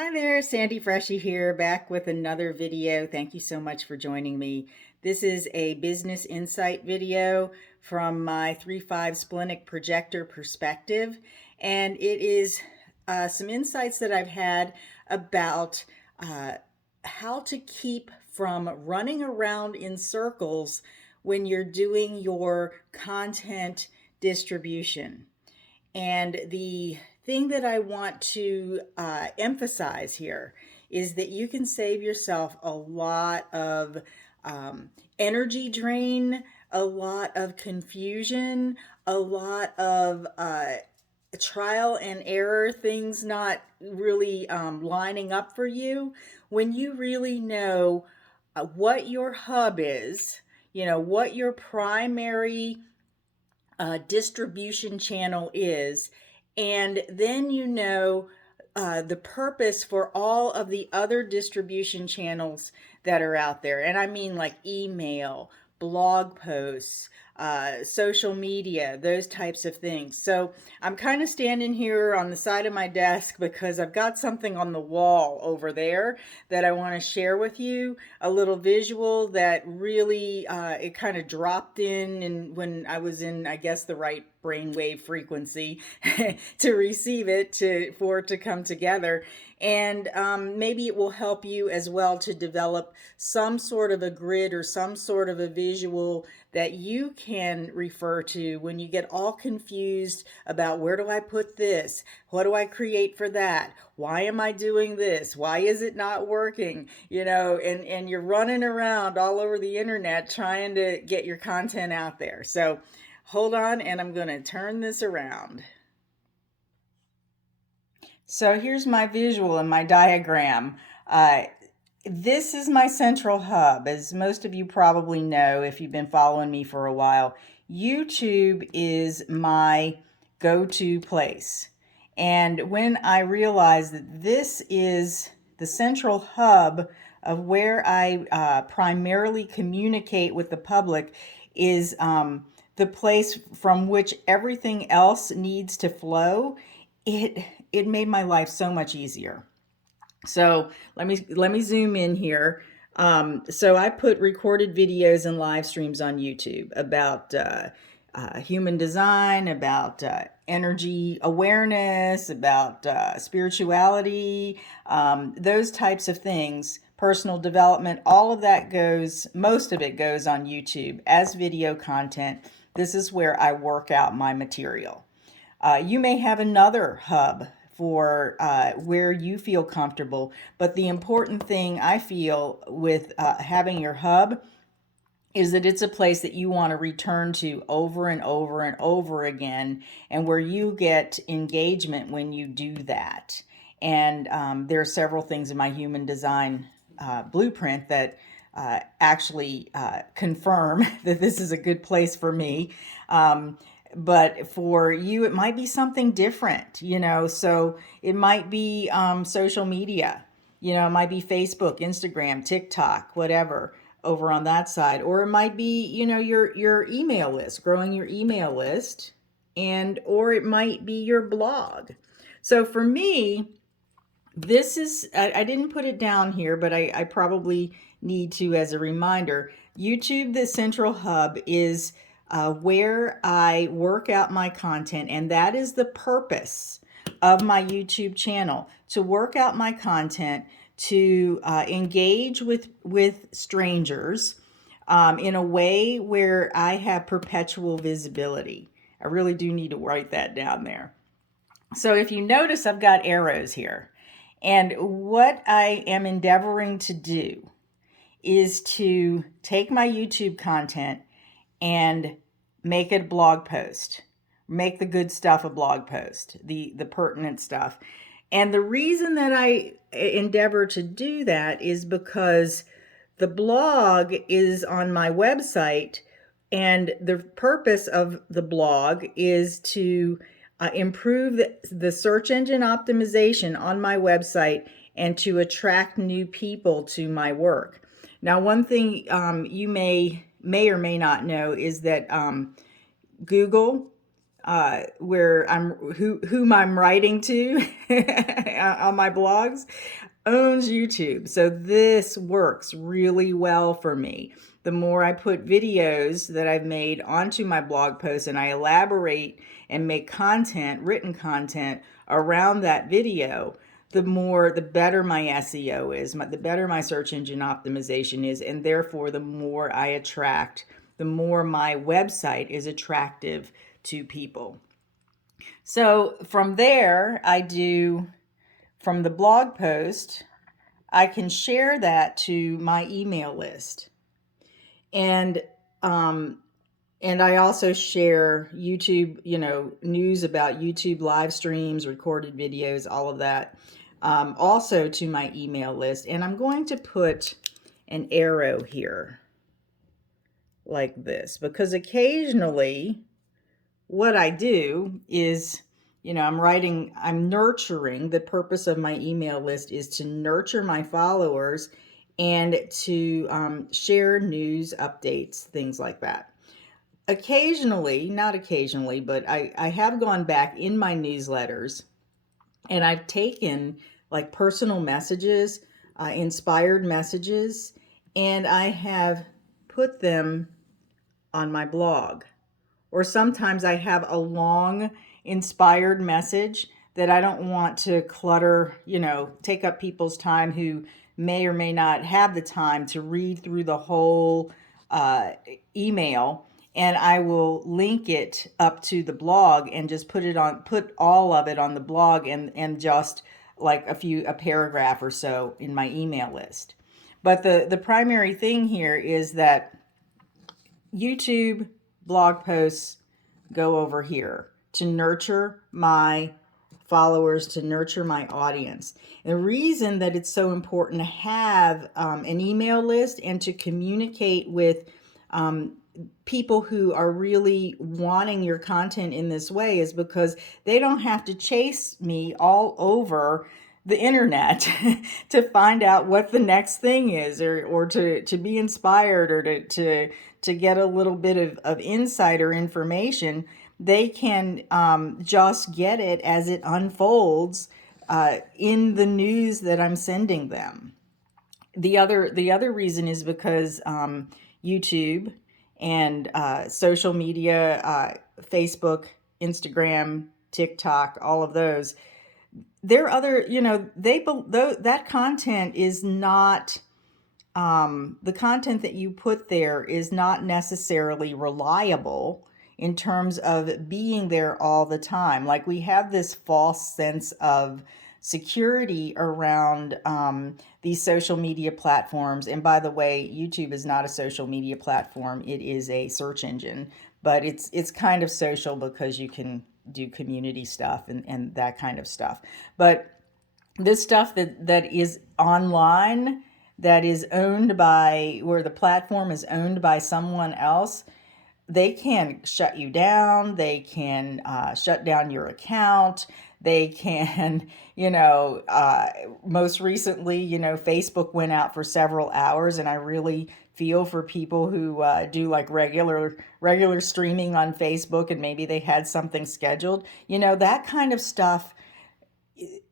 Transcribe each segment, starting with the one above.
Hi there, Sandy Freshy here, back with another video. Thank you so much for joining me. This is a business insight video from my 3.5 Splenic Projector perspective, and it is some insights that I've had about how to keep from running around in circles when you're doing your content distribution. And the thing that I want to emphasize here is that you can save yourself a lot of energy drain, a lot of confusion, a lot of trial and error, things not really lining up for you when you really know what your hub is, what your primary distribution channel is, and then the purpose for all of the other distribution channels that are out there. And I mean like email, blog posts, social media, those types of things. So I'm kind of standing here on the side of my desk because I've got something on the wall over there that I want to share with you, a little visual that really it kind of dropped in and when I was in, I guess, the right brainwave frequency to receive it, for it to come together. And maybe it will help you as well to develop some sort of a grid or some sort of a visual that you can refer to when you get all confused about where do I put this? What do I create for that? Why am I doing this? Why is it not working? And you're running around all over the internet trying to get your content out there. So hold on, and I'm going to turn this around. So here's my visual and my diagram. This is my central hub. As most of you probably know, if you've been following me for a while, YouTube is my go-to place. And when I realized that this is the central hub of where I primarily communicate with the public, is the place from which everything else needs to flow, it made my life so much easier. So let me zoom in here. So I put recorded videos and live streams on YouTube about human design, about energy awareness, about spirituality, those types of things, personal development. All of that most of it goes on YouTube as video content. This is where I work out my material. You may have another hub for where you feel comfortable, but the important thing I feel with having your hub is that it's a place that you want to return to over and over and over again, and where you get engagement when you do that. And there are several things in my human design blueprint that actually confirm that this is a good place for me. But for you, it might be something different, so it might be social media, it might be Facebook, Instagram, TikTok, whatever, over on that side. Or it might be, your email list, growing your email list, or it might be your blog. So for me, this is, I didn't put it down here, but I probably need to as a reminder. YouTube, the central hub, is where I work out my content, and that is the purpose of my YouTube channel, to work out my content, to engage with strangers in a way where I have perpetual visibility. I really do need to write that down there. So if you notice, I've got arrows here. And what I am endeavoring to do is to take my YouTube content and make it a blog post, make the good stuff a blog post, the pertinent stuff. And the reason that I endeavor to do that is because the blog is on my website, and the purpose of the blog is to improve the search engine optimization on my website and to attract new people to my work. Now, one thing you may or may not know is that Google where whom I'm writing to on my blogs, owns YouTube. So this works really well for me. The more I put videos that I've made onto my blog posts and I elaborate and make content, written content around that video, the better my SEO is, the better my search engine optimization is, and therefore the more I attract, the more my website is attractive to people. So from there, from the blog post, I can share that to my email list. And and I also share YouTube, news about YouTube live streams, recorded videos, all of that, also to my email list. And I'm going to put an arrow here like this because occasionally what I do is, I'm nurturing. The purpose of my email list is to nurture my followers and to share news, updates, things like that. Occasionally, not occasionally, but I have gone back in my newsletters and I've taken like personal messages, inspired messages, and I have put them on my blog. Or sometimes I have a long inspired message that I don't want to clutter, take up people's time who may or may not have the time to read through the whole email. And I will link it up to the blog and just put all of it on the blog and just like a paragraph or so in my email list. But the primary thing here is that YouTube blog posts go over here to nurture my followers, to nurture my audience. And the reason that it's so important to have an email list and to communicate with people who are really wanting your content in this way is because they don't have to chase me all over the internet to find out what the next thing is, or to be inspired, or to get a little bit of insider information. They can just get it as it unfolds in the news that I'm sending them. The other reason is because YouTube and social media, Facebook, Instagram, TikTok, all of those, there are other, that content is not, the content that you put there is not necessarily reliable in terms of being there all the time. Like, we have this false sense of security around these social media platforms. And by the way, YouTube is not a social media platform. It is a search engine, but it's kind of social because you can do community stuff and that kind of stuff. But this stuff that is online, that is owned by, where the platform is owned by someone else, they can shut you down. They can shut down your account. They can, most recently, Facebook went out for several hours, and I really feel for people who do like regular streaming on Facebook, and maybe they had something scheduled. That kind of stuff,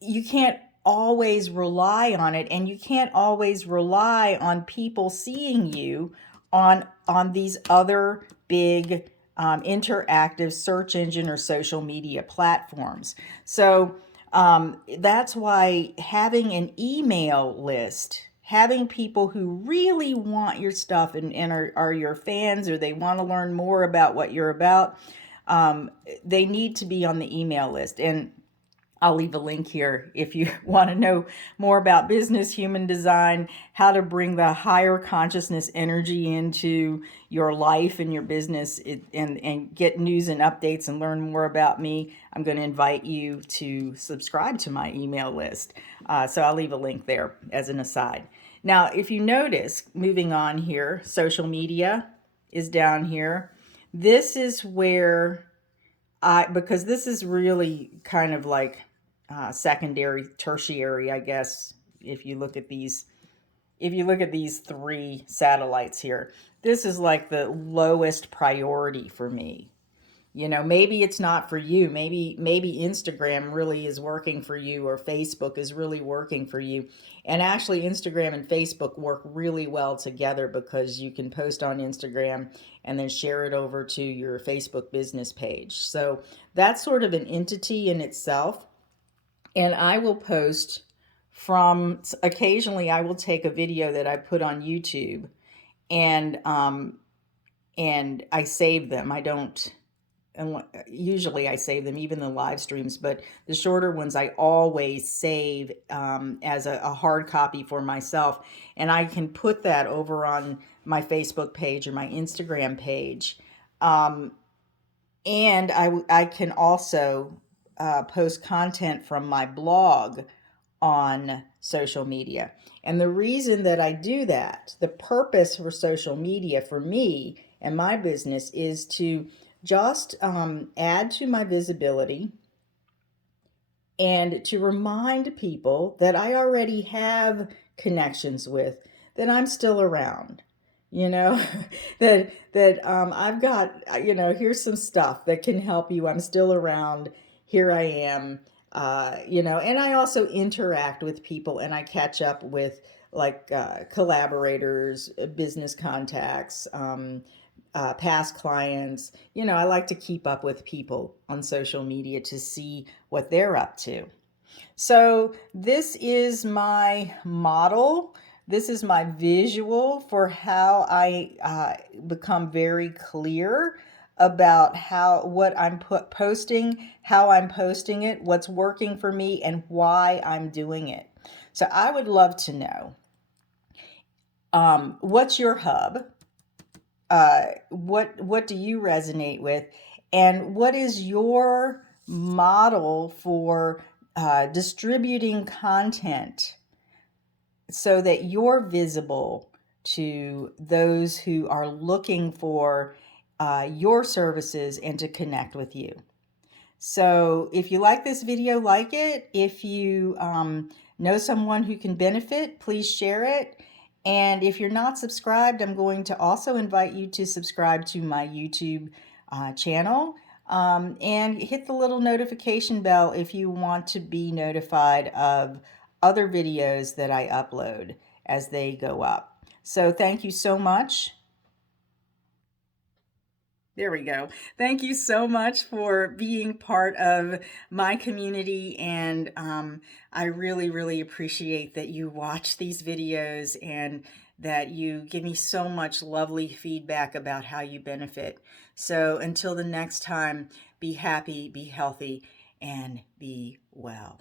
you can't always rely on it, and you can't always rely on people seeing you on these other big interactive search engine or social media platforms. So that's why having an email list, having people who really want your stuff and are your fans, or they want to learn more about what you're about, they need to be on the email list. And I'll leave a link here if you want to know more about business, human design, how to bring the higher consciousness energy into your life and your business, and get news and updates and learn more about me. I'm going to invite you to subscribe to my email list. So I'll leave a link there as an aside. Now, if you notice, moving on here, social media is down here. This is where because this is really kind of like secondary, tertiary, I guess, if you look at these three satellites here. This is like the lowest priority for me. You know, maybe it's not for you. Maybe Instagram really is working for you, or Facebook is really working for you. And actually Instagram and Facebook work really well together, because you can post on Instagram and then share it over to your Facebook business page. So that's sort of an entity in itself. And I will post from, occasionally I will take a video that I put on YouTube, and I save them. I don't, and usually I save them, even the live streams, but the shorter ones I always save as a hard copy for myself. And I can put that over on my Facebook page or my Instagram page. And I can also post content from my blog on social media. And the reason that I do that, the purpose for social media for me and my business, is to just add to my visibility and to remind people that I already have connections with, that I'm still around. You know, that I've got, here's some stuff that can help you. I'm still around. Here I am. And I also interact with people, and I catch up with, like, collaborators, business contacts, past clients. I like to keep up with people on social media to see what they're up to. So this is my model. This is my visual for how I become very clear about what I'm posting, how I'm posting it, what's working for me, and why I'm doing it. So I would love to know, what's your hub? What do you resonate with, and what is your model for distributing content so that you're visible to those who are looking for your services and to connect with you? So if you like this video, like it. If you know someone who can benefit, please share it. And if you're not subscribed, I'm going to also invite you to subscribe to my YouTube channel, and hit the little notification bell if you want to be notified of other videos that I upload as they go up. So thank you so much. There we go. Thank you so much for being part of my community. And I really, really appreciate that you watch these videos and that you give me so much lovely feedback about how you benefit. So until the next time, be happy, be healthy, and be well.